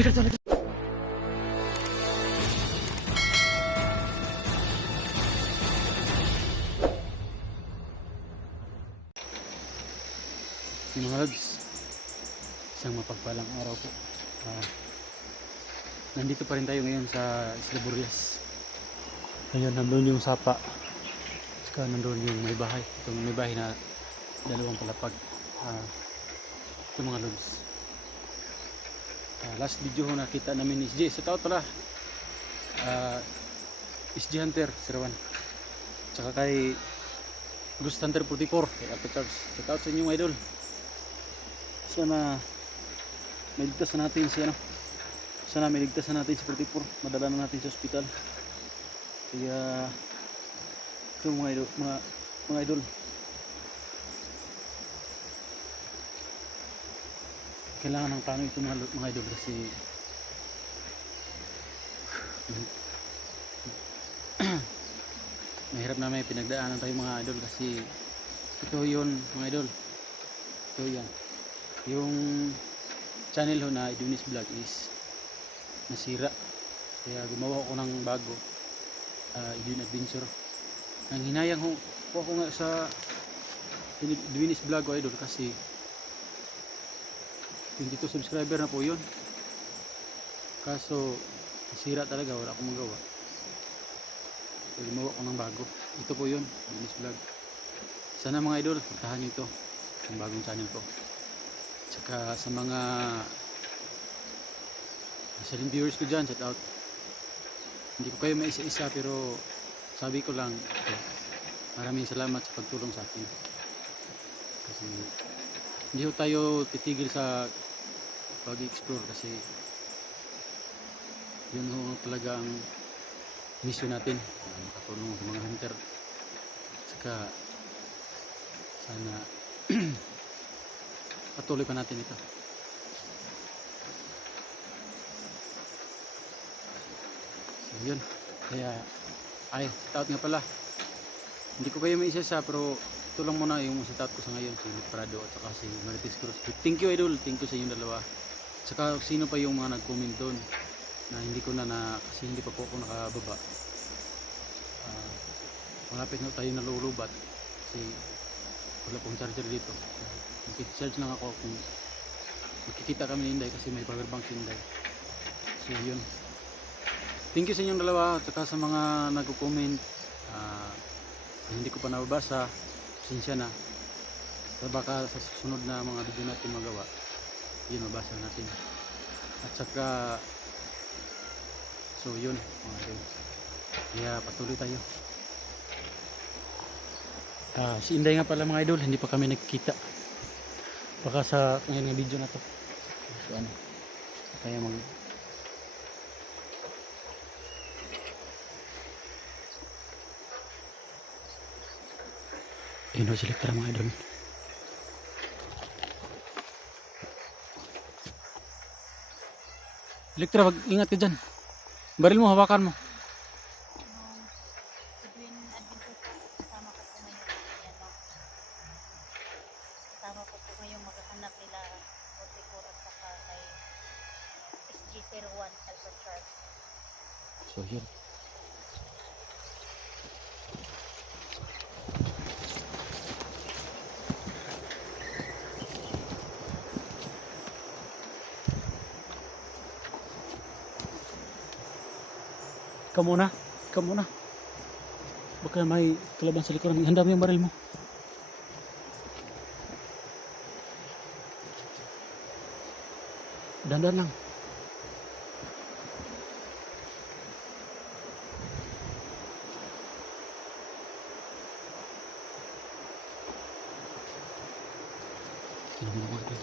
Likat sa likat. Yung mga lods, isang mapagpalang araw po. Nandito pa rin tayo ngayon sa Isla Burias. Ayun, nandun yung sapa. Saka nandun yung may bahay. Itong may bahay na dalawang palapag. Ito mga lods. Last video ko nakita namin ni SJ. Sa taot pala. SJ Hunter, Sirawan. Tsaka kay Ghost Hunter 44. Kay Apo Charles. Sa taot sa inyong idol. Sana may ligtas na natin si ano. Sana may ligtas na natin si 44. Madala na natin sa ospital. Kaya ito mga idol, kailangan ng plano ito mga idol kasi mahirap na may pinagdaanan tayo mga idol kasi ito yun mga idol, ito yan yung channel ho na Idonis Vlog is nasira, kaya gumawa ko ng bago, Idun Adventure. Ang hinayang ho ako nga sa Idonis Vlog ko idol kasi 22 subscriber na po yun, kaso nasira talaga, wala akong magawa, kaya gumawa ko ng bago. Ito po yun, Idonis Vlog. Sana mga idol puntahan nyo ito, ang bagong channel ko. Tsaka sa mga silent viewers ko dyan, shout out. Hindi ko kayo maisa-isa pero sabi ko lang ito, maraming salamat sa pagtulong sa akin kasi hindi ho tayo titigil sa pag-explore kasi yun ho talaga ang mission natin, makatulong sa mga hunter. Saka sana patuloy pa natin ito. So yun, kaya ay taot nga pala, hindi ko kayo may isa pero ito lang muna yung taot ko sa ngayon, si Prado at saka si Marites Cruz. Thank you idol, thank you sa inyong dalawa. Saka sino pa yung mga nag-comment doon na hindi ko na kasi hindi pa po ako nakababa. Malapit na tayo nalulubat kasi wala pong charger dito. Mag-charge lang ako kung makikita kami ni Inday kasi may power bank si Inday. So yun, thank you sa inyong dalawa at saka sa mga nagko-comment. Hindi ko pa nababasa, pasensya na. So baka sa susunod na mga video natin magawa, yun mabasa natin. At saka so yun mga idol, kaya patuloy tayo. Si Inday nga pala mga idol, hindi pa kami nagkita baka sa ngayon ng video na to. So ano, kaya yun o, selector mga idol. Elektra, wag ingat ka dyan, baril mo hawakan mo. Kasama ko po ngayong maghahanap nila 44 at saka kay SG01 Albert Charles. So yun, ikaw muna baka may kalaban sa likuran. Handa mo yung baril mo. Dandan lang. Kinamin ako ito.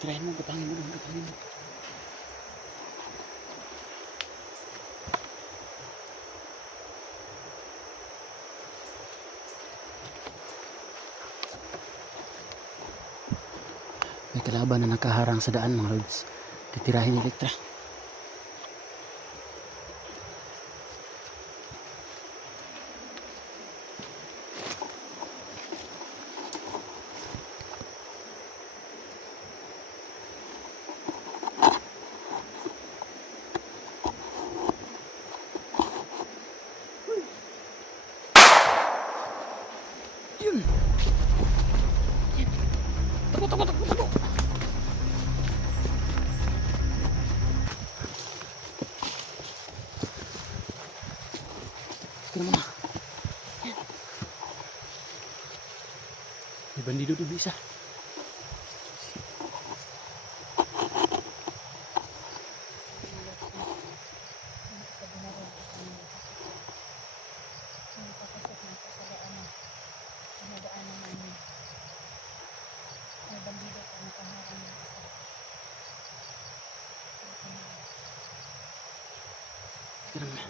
Tirahin mo, patangin mo. May kalaban na nakaharang sa daan mga lods. Titirahin ni Elektra. Yun! Takbo, takbo, takbo, takbo! Ito naman na. Yan. May bandido doon isa. Ito naman na.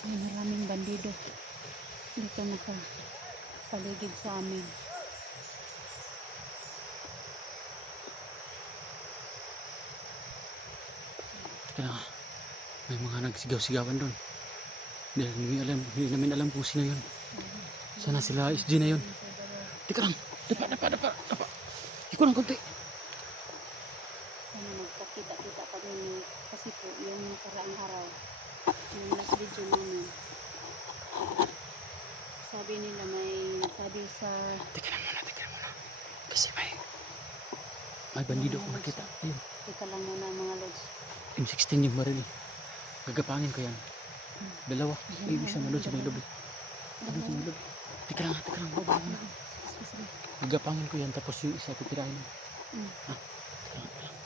May maraming bandido dito nakapaligid sa amin. Teka lang. May mga nagsigaw-sigawan doon. Hindi namin alam kung sino yun. Sana sila SG na yun. Teka lang. Dapa. Ikaw ng konti. Sana magkakita-kita kami kasi po yung nakaraang araw yung last video namin, sabi nila may sabi sa Teka lang muna. Kasi may bandido ko nakita. Ayun. teka lang muna mga lods. M16 yung baril. Gagapangin ko yan. Dalawa. Ay, isa na doon sa may lobby. Teka lang. Baba mo na. Gagapangin ko yan tapos yung isa titirahin. Ha? Teka lang.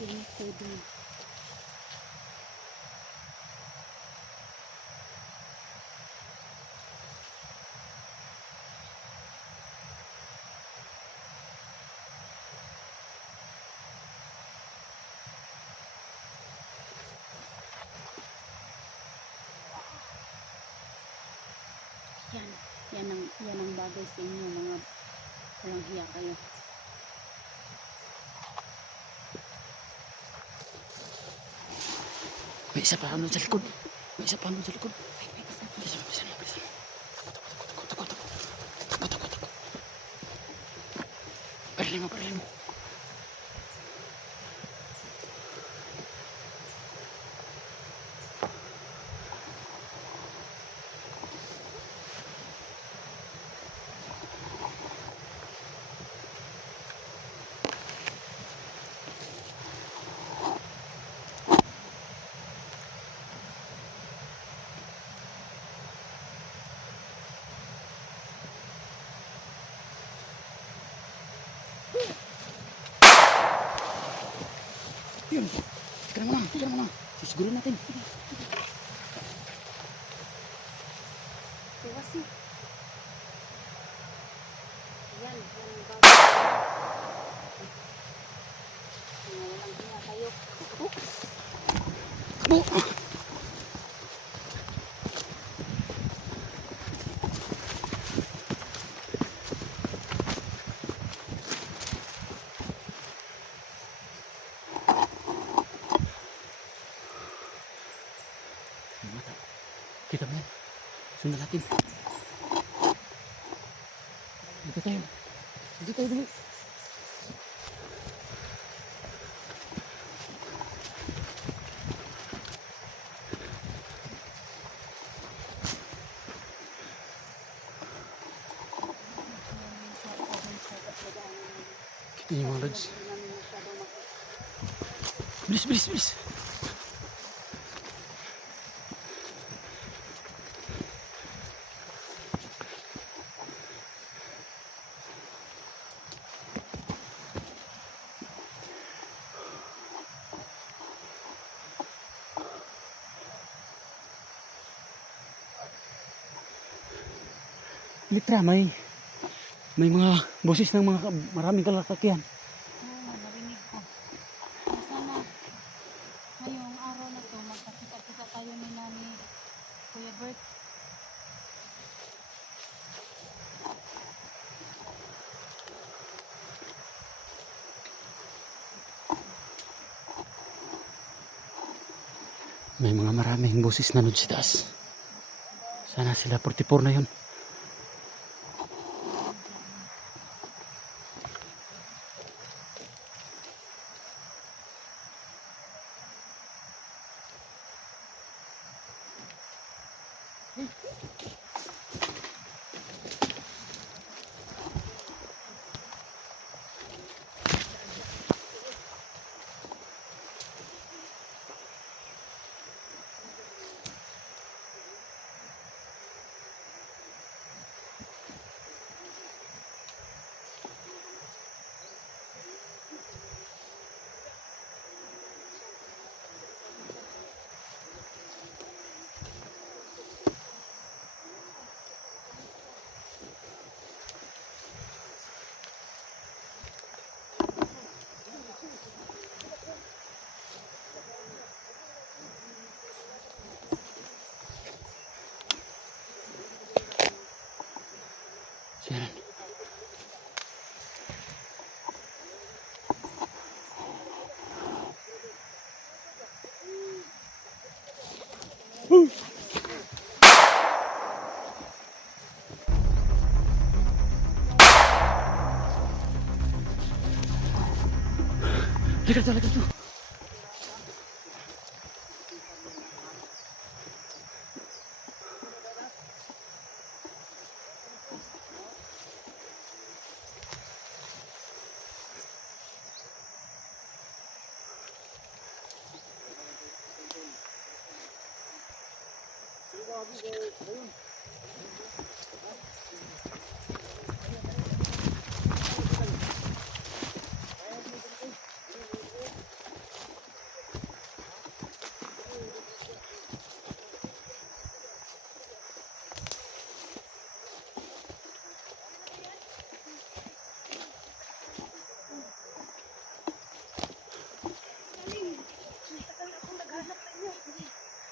Ingat kayo dun. Yan ang bagay sa inyo mga walang hiya kayo. May isa pa ano sa likod. May isa. Bilisan mo. Takbo. Barilin mo. Yun. Tira mo na. Sisigurin natin. Kasi yan ang bagay. Walang hiya kayo. Takbo. Kita mo yan. Sundan natin. Dito tayo dulu. Kita yung mga lods. Bilis. Litra, may mga boses ng mga maraming kalakakyan. Oo, narinig ko. Sana ngayong araw na to, magkakita-kita tayo ni Nani Kuya Bert. May mga maraming boses na sa taas. Sana sila 44 na yun. Siyan. Lihat tu.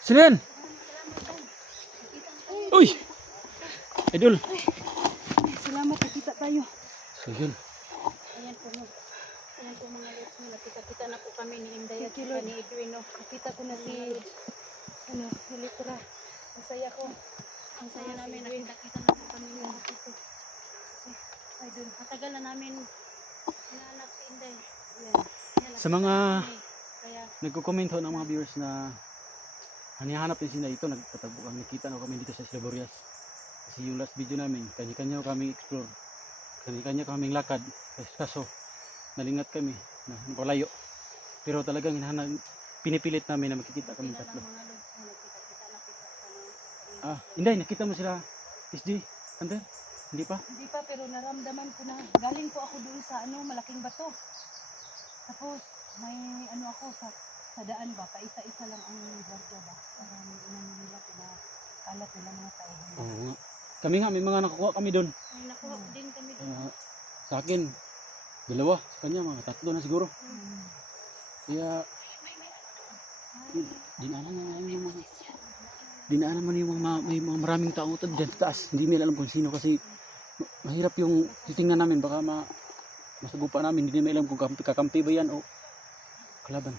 Sinin! Uy! Idol! Salamat, nakita tayo. So yun. Ayan po mga lods mo, nakita-kita na po kami ni Inday at saka ni Edwin. Nakita ko na si Litra. Ang saya ko. Ang saya namin, nakita-kita na po kami ni Dito. Ay dun, matagal na namin hinahanap si Inday. Ayan, Sa mga kaya nagko-comment ho ng mga viewers na hanihanap din sila ito, nagtatagpo kami, nakita na kami dito sa Silaborias. Kasi yung last video namin, kanya-kanya kami explore, kanya-kanya kaming lakad, kaso nalingat kami na napalayo. Pero talagang hinahanap, pinipilit namin na makikita kami tatlo. mga lods mo, nakita-kita na po kami. Inday, nakita mo sila SG? Under? Hindi pa? Hindi pa, pero naramdaman ko na galing po ako doon sa malaking bato. Tapos may ako sa daan ba, paisa-isa lang ang gwardiya ba. Parang inano nila ko na kalat nila mga tao. Oo nga. Kami nga, may mga nakuha kami doon. May nakuha din kami doon. Sa akin, dalawa. Sa kanya, mga tatlo na siguro. Kaya, dinaanan mo yung mga, may mga maraming tao dyan sa taas. Hindi nila alam kung sino kasi mahirap yung titingnan namin. Baka masagupa namin. Hindi nila alam kung kakampi ba yan o kalaban.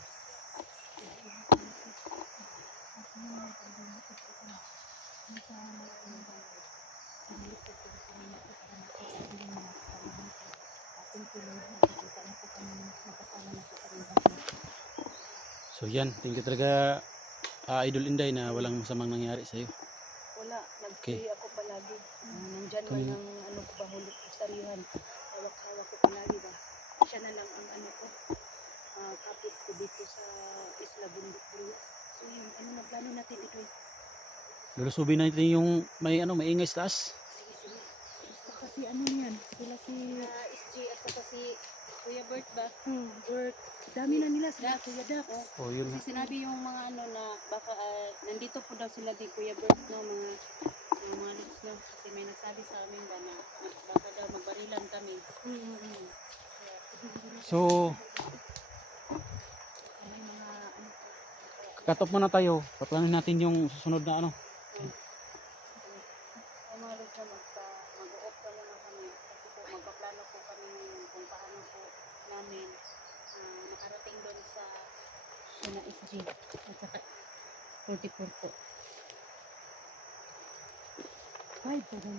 So yan, thank you talaga Idol Inday na walang masamang nangyari sa iyo. Wala, nag-pray ako palagi. Nandyan man ang ko ba, huli ko sarihan. Hawak-hawak ko palagi ba. Siya na lang ang ko. Kapit ko dito sa Isla Bundok-Burias. So yun, na plano natin ito. Lulusubin natin yung may ingay sa taas. Sige. Kasi yan, sila si SG at saka si Kuya Bert ba? Bert. Dami na nila sila Kuya Dax. Oh, yun. Kasi sinabi yung mga na baka nandito po daw sila di Kuya Bert no, mga mga lods no, kasi may nagsabi sa amin ba na baka daw magbarilan kami. So, May mga ano, cut off muna tayo. Paplanin natin yung susunod na ano. ay mga lods na mag-off ka muna kami kasi po magpaplano po kami ngayon kung paano po namin nakarating doon sa SG at saka 44 po. Ay, parang